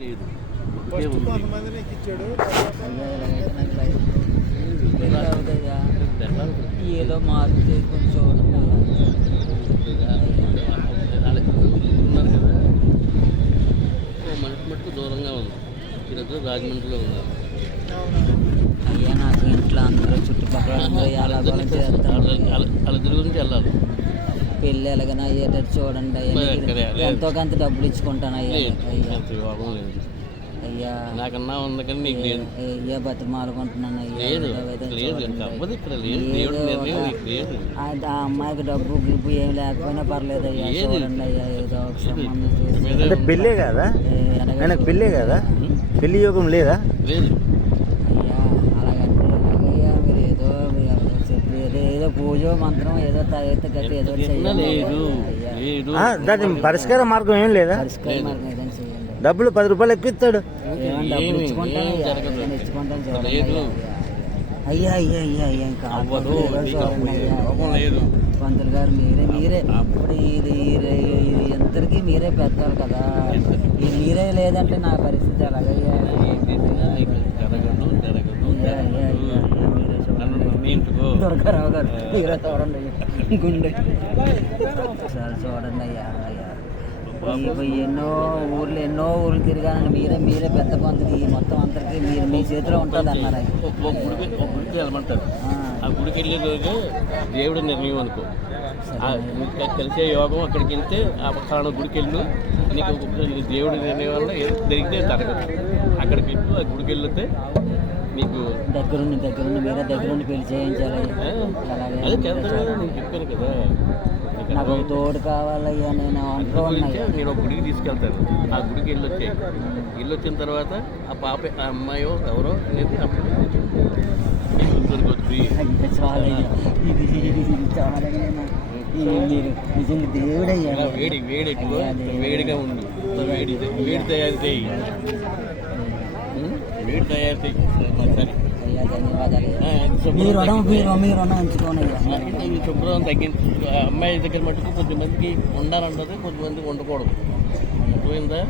లేదు కొంతమందిని ఎక్కించాడు. ఏదో మార్పు చేసుకొని చూడండి. ఉన్నారు కదా మనిషి మటుకు దూరంగా ఉంది. ఈరోజు రాజమండ్రిలో ఉన్నారు. అయ్యా నాకు ఇంట్లో అందరూ చుట్టుపక్కల అందరూ ఎలా వాళ్ళ గురించి వెళ్ళాలి. పెళ్ళి ఎలాగైనా అయ్యేటట్టు చూడండి అయ్యా. ఎంతో కొంత డబ్బులు ఇచ్చుకుంటాను అయ్యా. అయ్యా అయ్యా నాకన్నా ఉంది కానీ నీకు లేదు. అయ్యా బతిమాలుకుంటున్నాను అయ్యా. ఆ అమ్మాయికి డబ్బు గిబ్బు ఏం లేకపోయినా పర్లేదు అయ్యా. చూడండి అయ్యా ఏదో ఒక సంబంధం పెళ్ళే కదా, పెళ్ళే కదా, పెళ్లి యోగం లేదా? లేదు అయ్యా. అలాగంటే అలాగయ్యా మీరు ఏదో చెప్పి ఏదో పూజ మంత్రం ఏదో తయారు కట్టి ఏదో దాని పరిష్కార మార్గం ఏం లేదా? పరిష్కార మార్గం ఏదైనా చేయండి. డబ్బులు 10 రూపాయలు ఎక్కిస్తాడు. డబ్బులు ఇచ్చుకుంటాను అయ్యా. అయ్యా అయ్యా అయ్యా ఇంకా పంతులు గారు మీరే ఇప్పుడు ఇది ఎంతరికి మీరే పెడతారు కదా. మీరే లేదంటే నా పరిస్థితి అలాగయ్యా. దొరకరావు గారు మీరే చూడండి గుండె సార్ చూడండి అయ్యా. ఎన్నో ఊర్లు తిరిగానని మీరే పెద్ద పంతులు ఈ మొత్తం అందరికి మీరు మీ చేతిలో ఉంటుంది అన్నారు. గుడికి వెళ్ళమంటారు. ఆ గుడికి వెళ్ళే రోజు దేవుడు నిర్ణయం అనుకో. కలిసే యోగం అక్కడికి వెళ్తే ఆ పక్కన గుడికి వెళ్ళు, నీకు దేవుడి నిర్ణయం వల్ల జరిగితే జరగదు. అక్కడికి వెళ్ళు, ఆ గుడికి వెళ్తే మీకు దగ్గరుండి మీరే దగ్గరుండి పెళ్లి చేయించాలి. అదే చేస్తాను నేను చెప్పాను కదా. నాకు ఒక తోడు కావాలయ్యా. నేను నేను ఒక గుడికి తీసుకెళ్తాను. ఆ గుడికి వెళ్ళొచ్చిన తర్వాత ఆ పాప ఆ అమ్మాయో ఎవరో అనేది అప్పుడు దొరకొచ్చు. దేవుడయ్యా. వేడి ఎక్కువ వేడిగా ఉంది. వేడి తయారు చేయి. వేడి తయారు చేయి. సరే శుభ్రం తగ్గించి అమ్మాయి దగ్గర మటుకు కొద్దిమందికి ఉండాలంటుంది, కొద్దిమందికి ఉండకూడదు. పోయిందా?